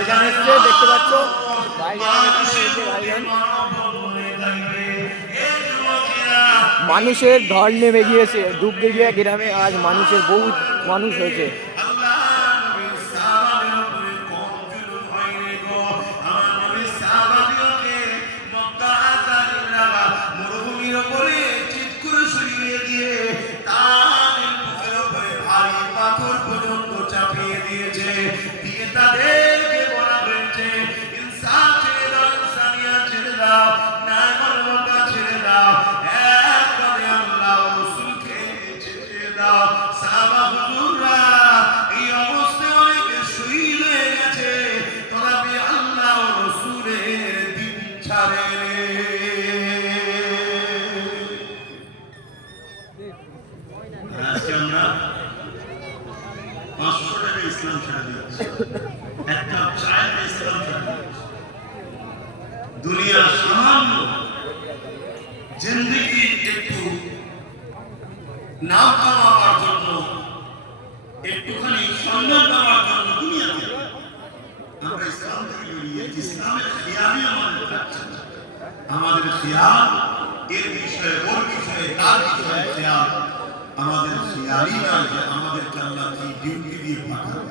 ভাইজান এসছে দেখতে পাচ্ছ, মানুষের ঢল নেমে গিয়েছে ডুবগেড়িয়া গ্রামে। আজ মানুষের বহু মানুষ হয়েছে। দুনিয়া সামান্য জিন্দেগি একটু নাম কামাবার জন্য, একটুখানি সম্মান পাওয়ার জন্য দুনিয়াতে আমরা ইসলাম থেকে বেরিয়ে ইসলামের খেয়ালই আমাদের থাকছে না। আমাদের খেয়াল এর বিষয়ে, ওর বিষয়ে, তার বিষয়ে খেয়াল আমাদের খেয়ালই না যে আমাদেরকে আল্লাহ কি ডিউটি দিয়ে পাঠাবে।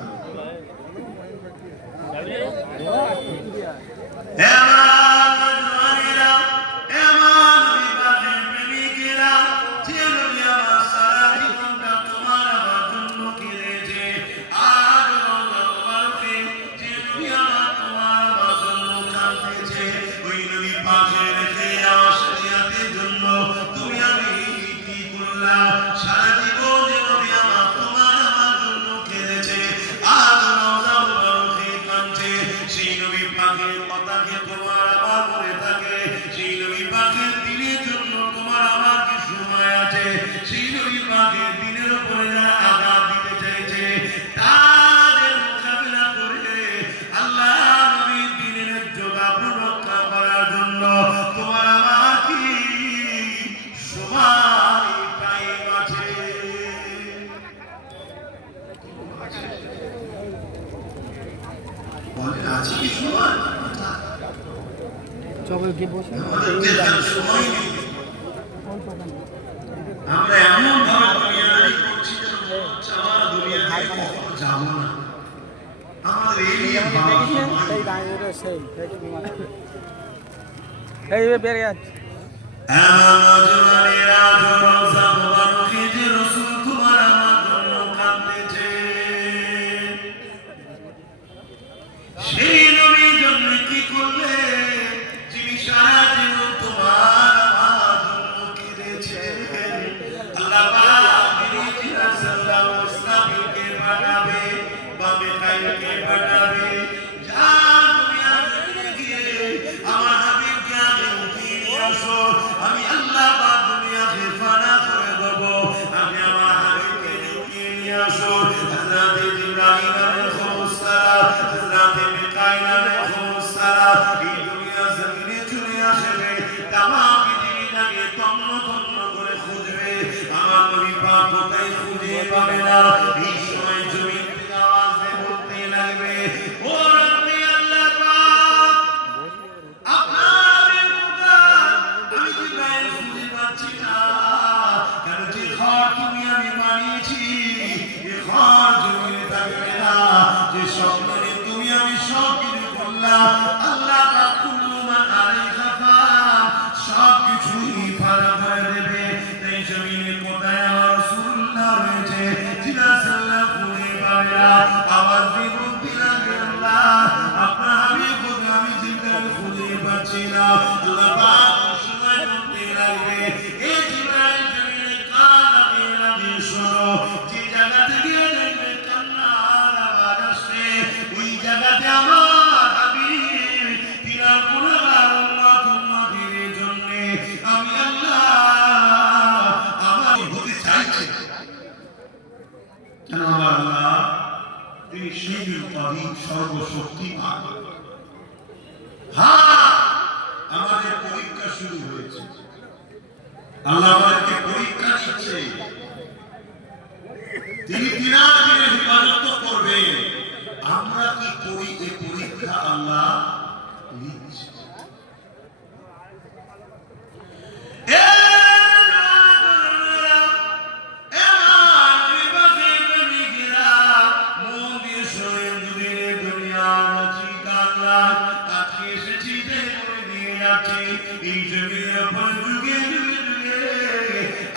আমরা এমন ভাবে দুনিয়াদারি করছি যে আমার দুনিয়া থেকে কখনো যাব না। আমাদের এই নিয়ে সেই নবীর জন্য কি করলে যিনি সারা জীবন তোমার আমার জন্য কেঁদেছেন। আল্লাহ পাক যিনি রাসূলুল্লাহ ইসলামকে বানাবে বা মিকাইলকে বানাবে, যা দুনিয়া থেকে গিয়ে আমার হাবিবকে আগে উঠিয়ে নিয়ে আসো, আমি আল্লাহ পাক দুনিয়াকে ফানা করে দেব। আমি আমার হাবিবকে উঠিয়ে নিয়ে আসো। হযরত জিবরাইল আলাইহিস সালাম, হযরত মিকাইল আলাইহিস সালাম এই দুনিয়া জমিনে চলে আসবে। তামাম পৃথিবীটাকে তন্ন তন্ন করে খুঁজবে, আমার নবী পাক কোথায় খুঁজে পাবে না। এই সময় জমিন থেকে আওয়াজ দিয়ে বলতে লাগবে, ও রব্বি আল্লাহ পাক, আপনার কোথায়? আমি জিবরাইল খুঁজে পাচ্ছি না। কেন যে ঘর তুমি আমি বানিয়েছি এ ঘর জমিনে থাকবে না। যে স্বপ্নে তুমি আমি সব কিছু করলাম, আল্লাহ পাক কুল্লু মান আলাইহা ফান, সব কিছুই ফানা করে দেবে। তাই জমিনে কোথায় আমার রাসূলুল্লাহ রয়েছে, যিনি সাল্লাল্লাহু আলাইহি ওয়াসাল্লাম আওয়াজ দিয়ে বলতে লাগবে, আল্লাহ আপনার হাবিবকে আমি জিবরাইল খুঁজে পাচ্ছি না। আল্লাহ পাক সময় বলতে লাগবে, এ জিবরাইল জমিনে কান লাগিয়ে শোনো, যে জায়গা থেকে দেখবে কান্নার আওয়াজ আসছে ওই জায়গাতে আমার হাবিব তিনার গুনাহগার উম্মত উম্মতের জন্য আমি আল্লাহ আমার হতে চাইছি। কেন আমার আল্লাহ তিনি শহীদুল কাদির সর্বশক্তিমান। হ্যাঁ, আমাদের পরীক্ষা শুরু হয়েছে। আল্লাহ আমাদেরকে পরীক্ষা দিচ্ছে। তিনি তিনার দিনে হিফাজত করবেন, আমরা কি করি এই পরীক্ষা আল্লাহ নিচ্ছে। এই জমির উপর যুগে যুগে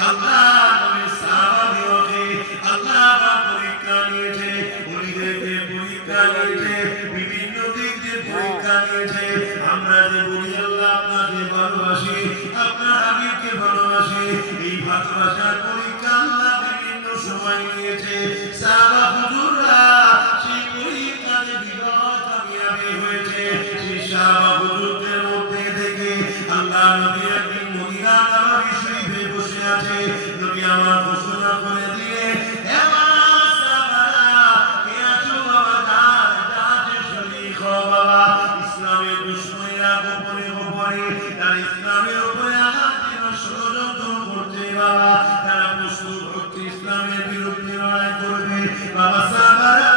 আল্লাহ নবী সাহাবাদেরকে আল্লাহ পরীক্ষা নিয়েছে, ওলিদেরকে পরীক্ষা নিয়েছে, বিভিন্ন দিক দিয়ে পরীক্ষা নিয়েছে। আমরা যে বলি আল্লাহ আপনাকে ভালোবাসি, আপনার হাবিবকে ভালোবাসি, এই ভালোবাসার পরীক্ষা আল্লাহ বিভিন্ন সময় নিয়েছে। সাহাবা হুজুররা সেই পরীক্ষাতে বিরাট কামিয়াবি হয়েছে। সেই সাহাবা হুজুরদের মধ্যে থেকে আল্লাহ নবী একদিন মদিনা নববী শরীফে বসে আছে। নবী আমার ঘোষণা করে দিয়ে হে সাহাবারা, কে আছো বাবা, যাচ্ছে শরীক বাবা। ইসলামের দুশমনেরা গোপনে গোপনে তারা ইসলামের উপরে আঘাত দেওয়ার ষড়যন্ত্র করছে বাবা। তারা প্রস্তুত হচ্ছে ইসলামের বিরুদ্ধে লড়াই করবে বাবা। সাহাবারা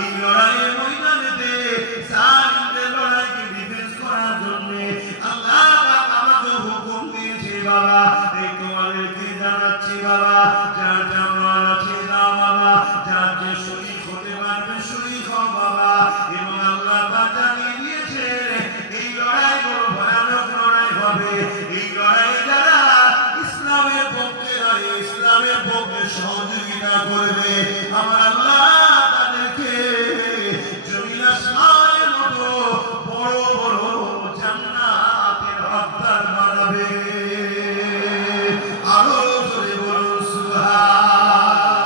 এই লড়াইয়ের ময়দানেতে জালিমদের লড়াইকে ডিফেন্স করার জন্য আল্লাহ পাক আমাকে হুকুম দিয়েছে বাবা। এই তোমাদেরকে জানাচ্ছি বাবা, যার জামাল আছে দাও বাবা, যার যে শরীক হতে পারবে শরীক হও বাবা। এবং আল্লাহ পাক জানিয়ে দিয়েছে এই লড়াই বড় ভয়ানক লড়াই হবে। এই লড়াই যারা ইসলামের পক্ষে দাঁড়িয়ে ইসলামের পক্ষে সহযোগিতা করবে, আমার আল্লাহ তাদেরকে জমিন আসমানের মতো বড় বড় জান্নাতের হকদার বানাবে। আরো জোরে বলুন সুবহান।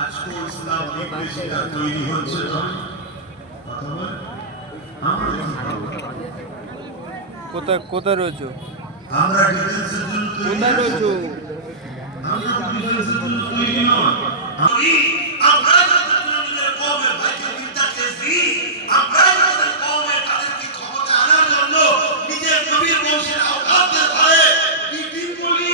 আজকে ইসলাম বিদ্বেষীরা তৈরি হচ্ছে না, কথা বলে আমরা কোথায় কোথায় রয়েছো? আমরা ডিফেন্সের জন্য তৈরি কোথায় রয়েছো? আমরা ডিফেন্সের জন্য তৈরি নয়। আমরা নিজের কওমের ভাইকে চিন্তা করেছি, আমরা নিজের কওমের তাদেরকে ক্ষমতা আনার জন্য নিজের নবীর বংশের আওলাদদের ঘরে মিটিং করি।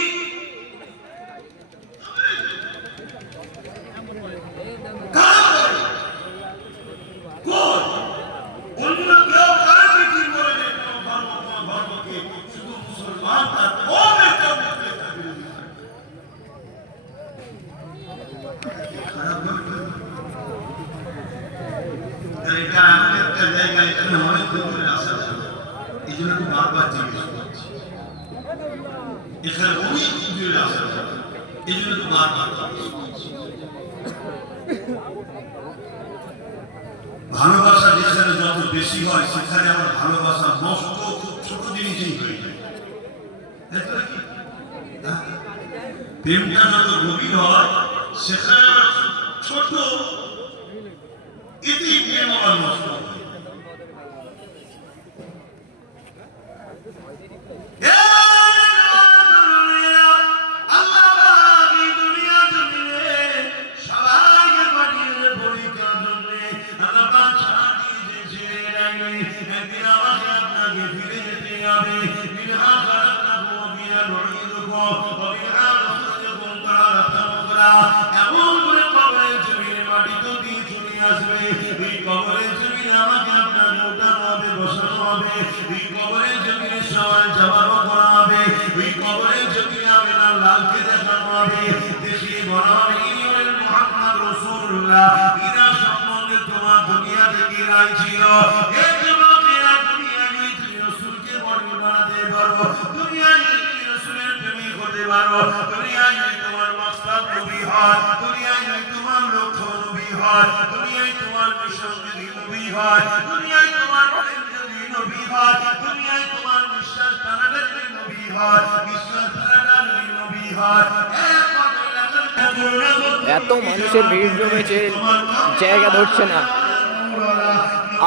কারা করে? কোন? অন্য কেউ কারা মিটিং করে না? ধর্মকে শুধু মুসলমান তার কওমের জন্য এটা এমন একটা জায়গা, এখানে অনেক লোকের আসা ছিল, এই জন্য একটু বারবার জিজ্ঞেস করছি। এখানে অনেক লোকের আসা ছিল, এই জন্য একটু বারবার জিজ্ঞেস করছি। ভালোবাসা যেখানে যত বেশি হয় সেখানে আমার ভালোবাসা নষ্ট খুব ছোট জিনিসই হয়ে যায়। প্রেমটা যত গভীর হয় সেখানে আবার ছোট এতেই প্রেম আবার নষ্ট হয়। এমন করে কবরের জমিনে মাটি তো দিয়ে চলে আসবে, এই কবরের জমিনে আমাকে আপনাকে উঠানো হবে, বসানো হবে, এই কবরের জমিনে সবাই জবাব করা হবে, এই কবরের জমিনে আমি লালকে দেখানো হবে, দেখিয়ে বলা হবে ইনি হলেন মুহাম্মদ রাসূলুল্লাহ। ইনার সম্বন্ধে তোমার দুনিয়া থেকে রায় ছিল, এই যুবকেরা দুনিয়ায় তুমি রাসূলকে বড় বানাতে পারো, দুনিয়ায় তুমি রাসূলের প্রেমিক হতে পারো, দুনিয়ায় তোমার মাকসাদ নবী হয়, দুনিয়ায় তোমার লক্ষ্য নবী হয়, দুনিয়ায় তোমার মিশন যদি নবী হয়, দুনিয়ায় তোমার প্রেম যদি নবী হয়, দুনিয়ায় তোমার বিশ্বাস টানাটা যদি নবী হয়, বিশ্বাস টানাটা যদি নবী হয়। এত মানুষের ভিড় জমেছে, জায়গা ধরছে না।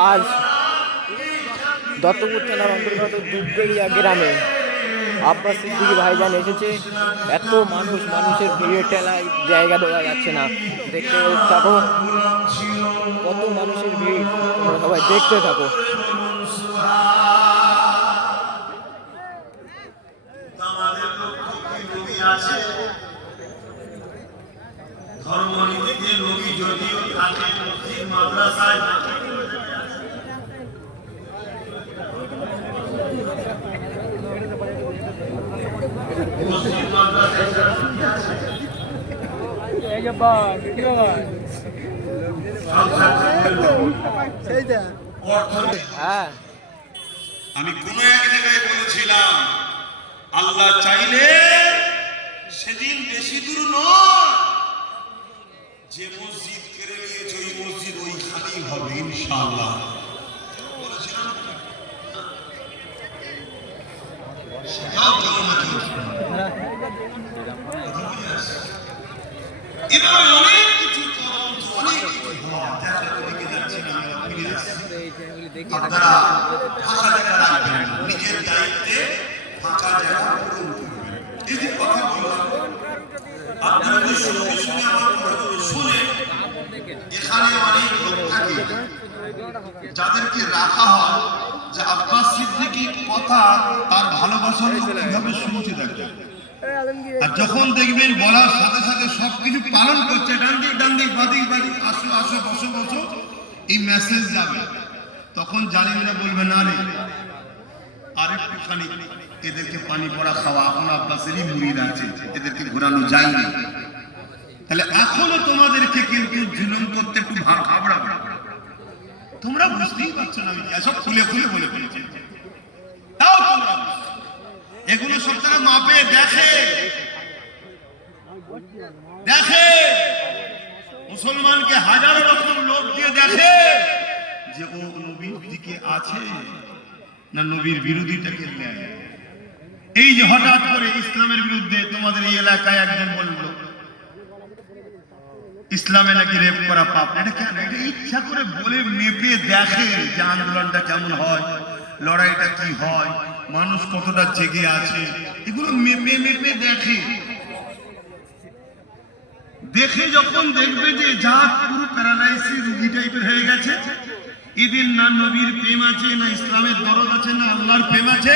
আজ দত্তপুর থানার অন্তর্গত দুধগড়িয়া গ্রামে আব্বাস সিদ্দিকী ভাইজান এসেছে। এত মানুষের ভিড়ে ঠেলায় জায়গা দেওয়া যাচ্ছে না। দেখতে থাকো কত মানুষের ভিড়, তোমরা সবাই দেখতে থাকো। আমাদের লক্ষ্য কি নবী আছে? ধর্মনীতিতে নবী যদিও থাকে মসজিদ মাদ্রাসায় মসজিদ মাদ্রাসায় হ্যাঁ আমি কোন এক জায়গায় বলেছিলাম আল্লাহ চাইলে সেদিন বেশি দূর নয় যে মসজিদ কেড়ে নিয়েছে ওই মসজিদ ওইখানেই হবে ইনশাআল্লাহ বলেছিলাম সেটাও কেমন এবার অনেক কিছু তদন্ত অনেক কিছু হওয়া দেখাতে দিকে যাচ্ছি না আমরা ফিরে আসছি আপনারা ফাঁকা জায়গা রাখবেন নিজের দায়িত্বে ফাঁকা জায়গা পূরণ করবেন এই যে কথা বললাম আপনারা যদি শুনে শুনে আমার কথাগুলো শুনে এখানে অনেক লোক থাকে যাদেরকে রাখা হয় যে আব্বাস সিদ্দিকীর কথা তার ভালোবাসার লোক কিভাবে শুনতে থাকে আর যখন দেখবেন বলার সাথে সাথে সবকিছু পালন করছে ডান দিক বাদিক আসো আসো বসো বসো এই মেসেজ যাবে তখন জালিমরা বলবে না রে আরেকটুখানি এদেরকে পানি পড়া খাওয়া এখন আব্বাসেরই মুরিদ আছে এদেরকে ঘোরানো যায়নি তাহলে এখনো তোমাদেরকে কিন্তু জুলুম করতে একটু ঘাবড়াবো তোমরা বুঝতেই পারছো না আমি এসব খুলে খুলে বলে ফেলেছি তাও তোমরা এগুলো সব তারা মাপে দেখে দেখে মুসলমানকে হাজারো রকম লোক দিয়ে দেখে যে ও নবীর দিকে আছে না নবীর বিরোধীটাকে নেয় এই যে হঠাৎ করে ইসলামের বিরুদ্ধে তোমাদের এই এলাকায় একজন বলল ইসলামে নাকি রেপ করা পাপ এটা কেন এটা ইচ্ছা করে বলে মেপে দেখে যে আন্দোলনটা কেমন হয় লড়াইটা কি হয় মানুষ কতটা জেগে আছে এগুলো মেপে মেপে দেখে দেখে যখন দেখবে যে যা পুরো প্যারালাইসিস রোগী টাইপের হয়ে গেছে এদের না নবীর প্রেম আছে না ইসলামের দরদ আছে না আল্লাহর প্রেম আছে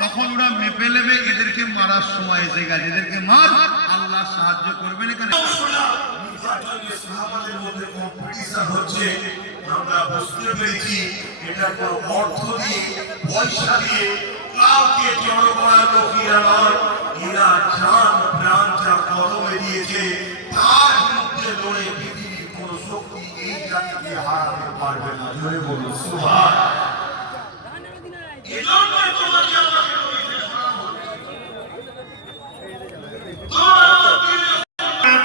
তখন ওরা মেপে নেবে এদেরকে মারার সময় এসে গেছে এদেরকে মার আল্লাহ সাহায্য করবে না কেন সাহাবাদের মধ্যে কম্পিটিশন হচ্ছে আমরা বুঝতে পেরেছি এটা কোনো অর্থ দিয়ে পয়সা দিয়ে কাউকে জড়ো করার লোকেরা নয় এরা জান প্রাণ যা কদমে দিয়েছে তার বিরুদ্ধে লড়ে পৃথিবীর কোন শক্তি এই জাতিকে হারাতে পারবে না জোরে বলুন সুবহান এজন্যই তোমাকে আমাকে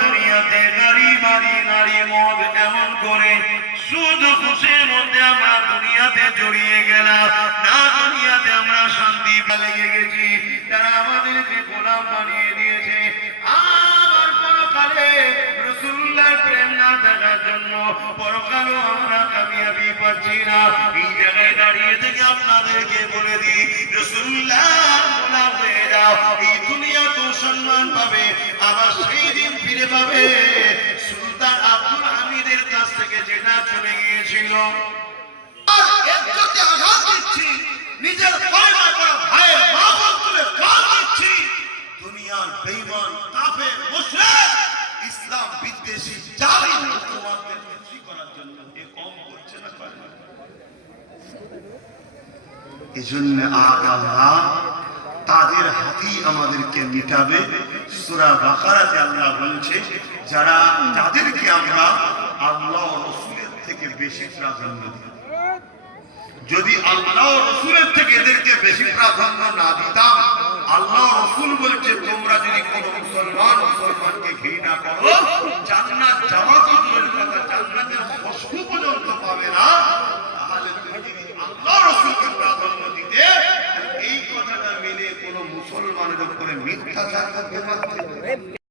দুনিয়াতে নারী বাড়ি নারী মদ এমন করে শুধু খুশির মধ্যে আমরা দুনিয়াতে জড়িয়ে গেলাম না দুনিয়াতে আমরা শান্তি লেগে গেছি তারা আমাদেরকে গোলাম বানিয়ে দিয়েছে আবার পরকালে রাসূলুল্লাহর প্রেম না থাকার জন্য পরকালও আমরা কামিয়াবি পাচ্ছি না এই জায়গায় দাঁড়িয়ে থেকে আপনাদেরকে বলে দিই রাসূলুল্লাহর গোলাম হয়ে যাও এই দুনিয়া তো সম্মান পাবে আবার সেই দিন ফিরে পাবে সুলতান আব্দুল হামিদের কাছ থেকে যেটা চলে গিয়েছিল আঘাত দিচ্ছি নিজের পরিবার করা ভাইয়ের মা বোন তুলে গাল দিচ্ছি দুনিয়ার বেঈমান কাফের মুশরিক ইসলাম বিদ্বেষী জালিম হুকুমতকে খুশি করার জন্য এ কম করছে না পারে এজন্য আল্লাহ তাদের হাতেই আমাদেরকে মিটাবে সূরা বাকারাতে আল্লাহ বলছে যারা যাদেরকে আমরা আল্লাহ ও রাসূলের থেকে বেশি প্রাধান্য দিই যদি আল্লাহ ও রাসূলের থেকে এদেরকে বেশি প্রাধান্য না দিতাম আল্লাহ রাসূল বলছে তোমরা যদি কোনো মুসলমানকে ঘৃণা করো জান্নাত যাওয়া তো দূরের কথা জান্নাতের খুশবু পর্যন্ত পাবে না তাহলে তুমি আল্লাহ রাসূলকে প্রাধান্য দিতে এই কথাটা মেনে কোনো মুসলমানের উপরে মিথ্যাচার করতে পারবে